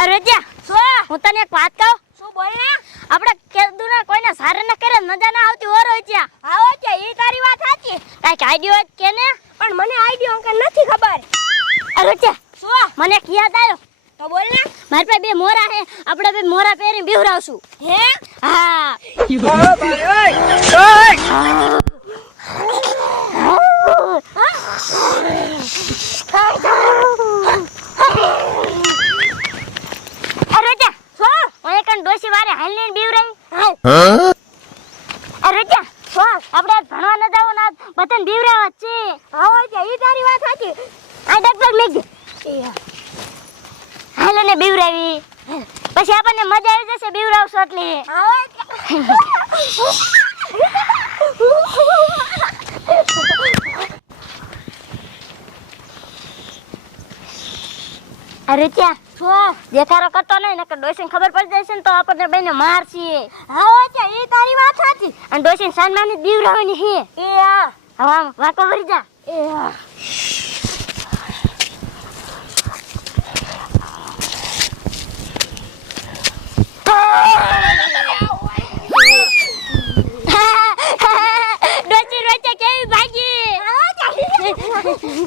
અરે ત્યાં શું? હું તને એક વાત કહું? શું બોલ ને આપણે કેદુના કોઈને સારા ન કરે મજા ના આવતી ઓર હોય ત્યાં. આવો છે ઈ તારી વાત સાચી. કાંઈક આઈડિયો કે ને? પણ મને આઈડિયો અંકલ નથી ખબર. અરે શું? મને એક યાદ આવ્યો તો બોલ ને મારી પાસે બે મોરા છે આપણે બે મોરા પહેરીને બીવરાવશું હે. હા ત્યાં શું હું ડોસી વારે હાલને બીવરાઈ? હાલ અરે જા આપણે આજ ભણવા ન જાવ ને આજ બધાને બીવરાવા છે આવો છે ઈ તારી વાત સાચી. આ ડગડગ એ હાલ ને બીવરાવી. પછી આપણને મજા આવી જશે બીવરાવશો એટલે. આવો અરે ત્યાં. શું દેખાડો કરતો નહીં નકર ડોસીને ખબર પડી જશે ને તો આપણને બેને મારશે હા છે એ તારી વાત સાચી. અને ડોસીને સન્માનિત બીવરાવાની છે એ હા. હવે આમ વાકો ભરી જા. એ હા ડોસી રોચે કેવી ભાગી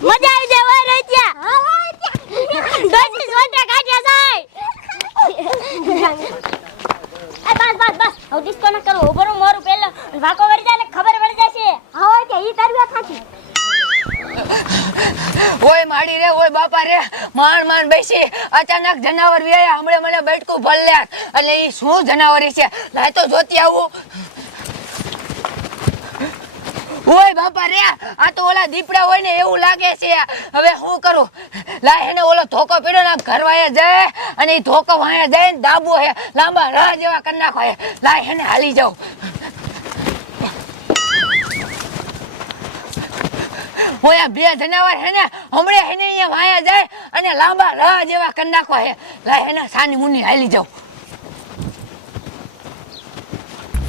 મજા આવી જાય વાર ત્યાં ડોસી સોટા કાઢ્યા જાય એ બસ બસ બસ હવે ડિસ્કો ન કરો ઉભરો મોરું પહેલો વાકો વળી જાય ને ખબર વળી જશે. હોય કે ઈ તારી વાત સાચી. ઓય માડી રે, ઓય બાપા રે માંડ માંડ બેસી. અચાનક જનાવર વ્યાયા. હમણે મને બેઠકું ભલ્યા એટલે ઈ શું જનાવરી છે? લાય તો જોતી આવું. ઓય બાપા રે, આ તો ઓલા દીપડા હોય ને એવું લાગે છે. હવે હું કરું? લાય એને ઓલો ધોકો પીડો ને ઘરવાયા જાય અને એ ધોકો વાયા જાય ને દાબો હે, લાંબા રાહ જેવા કરી નાખો હે. લાય એને હાલી જાઉં. ઓયા બે જનાવર હે ને હમણે હે અહીંયા વાયા જાય અને લાંબા રાહ જેવા કરી નાખો હે. લાય એને સાની મુની હાલી જાઉં.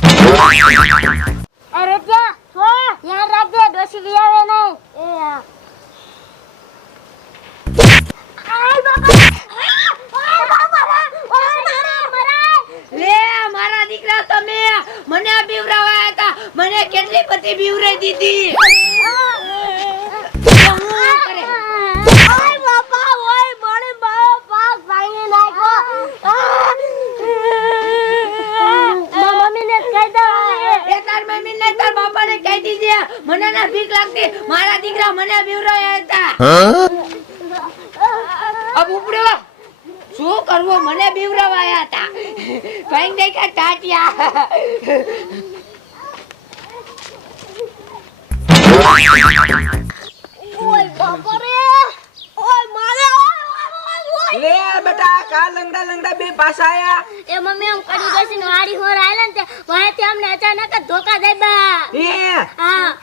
શું બી આવે મરાય. લે મારા દીકરા તમે મને બીવરાવાયા હતા મને કેટલી બધી બીવરાઈ દીધી? મમ્મી બાપા ઓય બળે બાપ પાક ભાંગી નાખ્યો. મા મમ્મીને કહી દો એ તાર મમ્મી ને તાર મને ના બીક લાગતી. મારા દીકરા મને બીવરાયા હતા. અબ ઉપડ્યો શું કરવું? મને બીવરાવાયા હતા. કઈ દેખા ટાટિયા. ઓય બાપા રે ઓય મારે લે બેટા કા લંગડા લંગડા બે પાછા આયા. એ મમ્મી હું કડી ગઈ ને વાડી હોર આયલા ને તે અમને અચાનક ધોકા દઈ બા. હે હા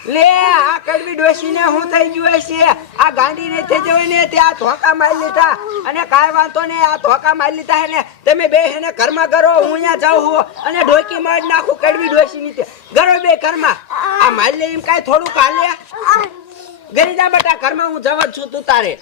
લે, આ કડવી ડોશીને હું થઈ ગયું છે આ ગાંડી ને તે જવાય ને તે આ ધોકા મારી લીધા. અને કાંઈ વાંધો ને આ ધોકા મારી લીધા હે ને, તમે બે હેને ઘરમાં કરો હું અહીંયા જાઉં હું અને ઢોકી મારી નાખું કડવી ડોસી ની ગરો બે ઘરમાં. આ મારી લે એમ કાંઈ થોડું કાલે ગરી જા બેટા, ઘરમાં હું જવા છું તું તારે.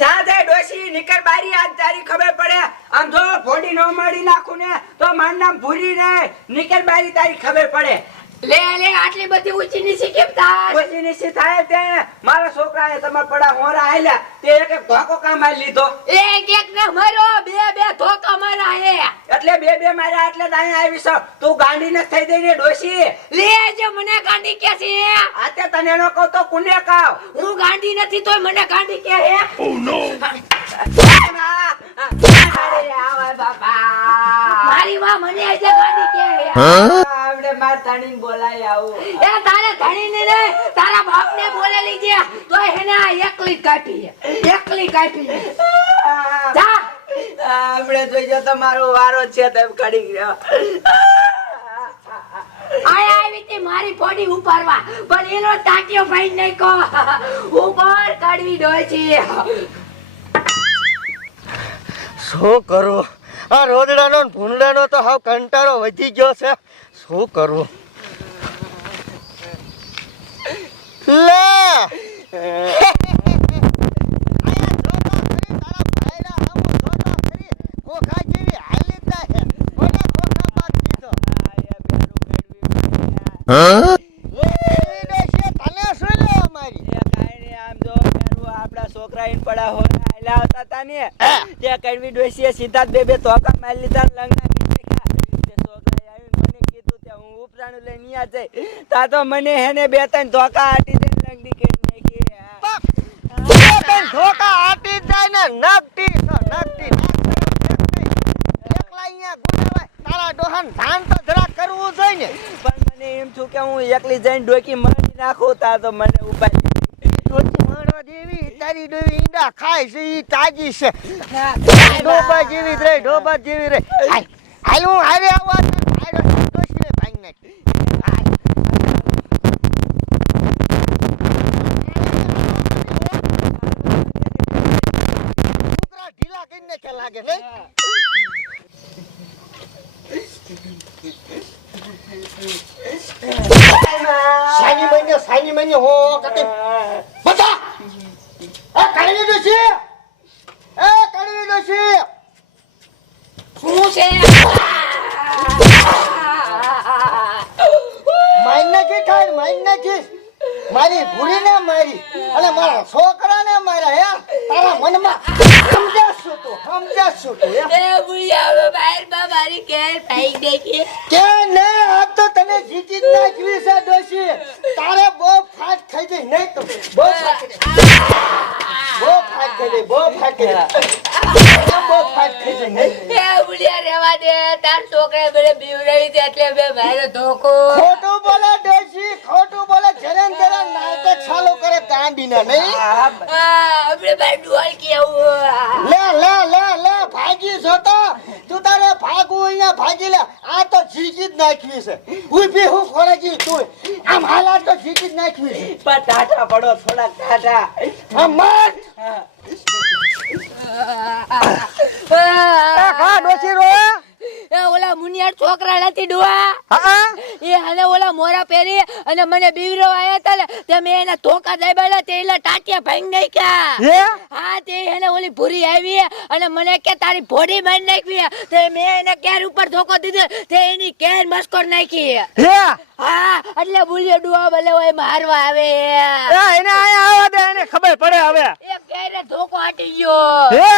સાંજે ડોશી નીકળ બારી, આજ તારી ખબર પડે. આમ જો ફોડી નો મળી નાખું ને, તો મારું નામ ભૂરી ને નીકળ બારી, તારી ખબર પડે. લે લે આટલી બધી ઊંચી નીચી કેમ થાય? પછી નિશ્ચિત થાય તે મારા છોકરાએ તમારા પડા હોરા આયલા તે એક એક ધોકો કામ આલી લીધો. એક એક ને માર્યો બે બે ધોકા મારા હે. એટલે બે બે માર્યા એટલે જ આવી છો તું ગાંડી ન થઈ દઈ ને ડોશી. લે જે મને ગાંડી કે છે? આતે તને નો કહો તો કુને કાવ હું ગાંડી નથી તોય મને ગાંડી કે હે? મારી માં મને આજે ગાંડી કે હે? આવડે માર તણીને બોલાય આવું. એ તારે ધણીને રે તારા બાપને બોલેલી છે તોય હેને આ એકલી કાપી એકલી કાપી જા. આપણે જોઈજો તમારો વારો છે તેમ કડી ગયો. આય આવી તે મારી પોડી ઉપાડવા પણ એનો ટાંટિયો ભાઈ નહીં કો ઉપર કાઢવી ડોય છે શું કરું? આ રોદડાનો ને ભૂંડાનો તો હાવ કંટાળો વધી ગયો છે. શું કરવું લે! છોકરા ઇન પડા હો લાવતા તા ને. કડવી ડોશીએ સીધા બે બે ધોકા મારી લીધા લંગા કરી નાખ્યા. તે છોકરાએ આવીને મને કીધું તે હું ઉપરાણું લઈને ન્યા જઈ. તા તો મને હેને બે ત્રણ ધોકા આટી દે લંગડી કરી નાખી બે ત્રણ ધોકા આટી જાય ને નકટી તો નકટી એકલા અહીંયા ગુનાવાય તારા ડોહાન ધાન તો જરા કરવું જોઈએ ને. પણ મને એમ છું કે હું એકલી જઈને ડોકી મારી નાખું તા તો મને ઉપાય તારી ડોવી ઈંડા ખાય છે ઈ તાજી છે ઢોબા જેવી રે ઢોબા જેવી રહે હાલ હું હારે આવવા હારે ડોશીને ભાંગી ભાઈ ને છોકરા ઢીલા કરીને કે લાગે ને સાની મહિને સાની મહિને હો કતે બધા કાઢી દોશી? એ કાઢી દોશી. શું છે? મારી નાખી ઠાર મારી નાખી. મારી ભૂરીને મારી. અને મારા છોકરાને મારા હે? તારા મનમાં સમજાશ તું સમજાશ તું એ બુઢિયા બહારમાં મારી ઘેર ભાઈ દેખી કે ને આ તો તને જીતી નાખવી છે ડોશી. તારે બહુ ફાટ ખાઈ જઈ નહીં તો ભાગી જોતો તું. તારે ભાગવું અહીંયા ભાગી લે. આ તો જીજી જ નાખવી છે. ઊભી હું ખોરાકી તું. આમ હાલા તો જીજી જ નાખવી છે. પણ ટાટા પડો થોડા ટાટા ઓલા મુનિયાર છોકરા નથી ડોહા એ અને ઓલા મોરા પહેરી અને મને બીવરો આયા હતા ને તે મેં એના ધોકા દાબ્યા તે એલા ટાટિયા ભાંગી નાખ્યા. હા? તે એને ઓલી ભૂરી આવી અને મને કે તારી ભોડી મારી નાખવી. તે મેં એને કેર ઉપર ધોકો દીધો તે એની કેર મસ્કોર નાખી. હા? એટલે ભૂલી ડુઆ ભલે હોય મારવા આવે. એને આયા આવવા દે એને ખબર પડે હવે એ કેરે ધોકો હાટી ગયો હે?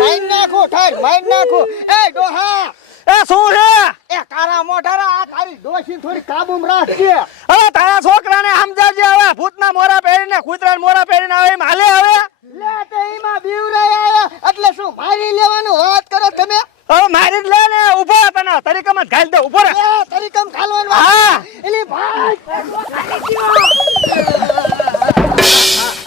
માઈન નાખો ઠાર માઈન નાખો. એ ડોહા. એ શું છે? એ કારા મોઢારા આ તારી ડોશી થોડી કાબુમાં રાખજે. હવે તારા છોકરાને સમજાવજે હવે. ભૂતના મોરા પહેરીને કૂતરાના મોરા પહેરીને આવે એમ હાલે હવે. લે તે એમાં બીવરાય આવે એટલે શું મારી લેવાનું વાત કરો તમે? હવે મારી જ લે ને ઊભો તને. તરીકમાં ઘાલ દે ઊભો એ તરીકમ ખાલવાનું હા.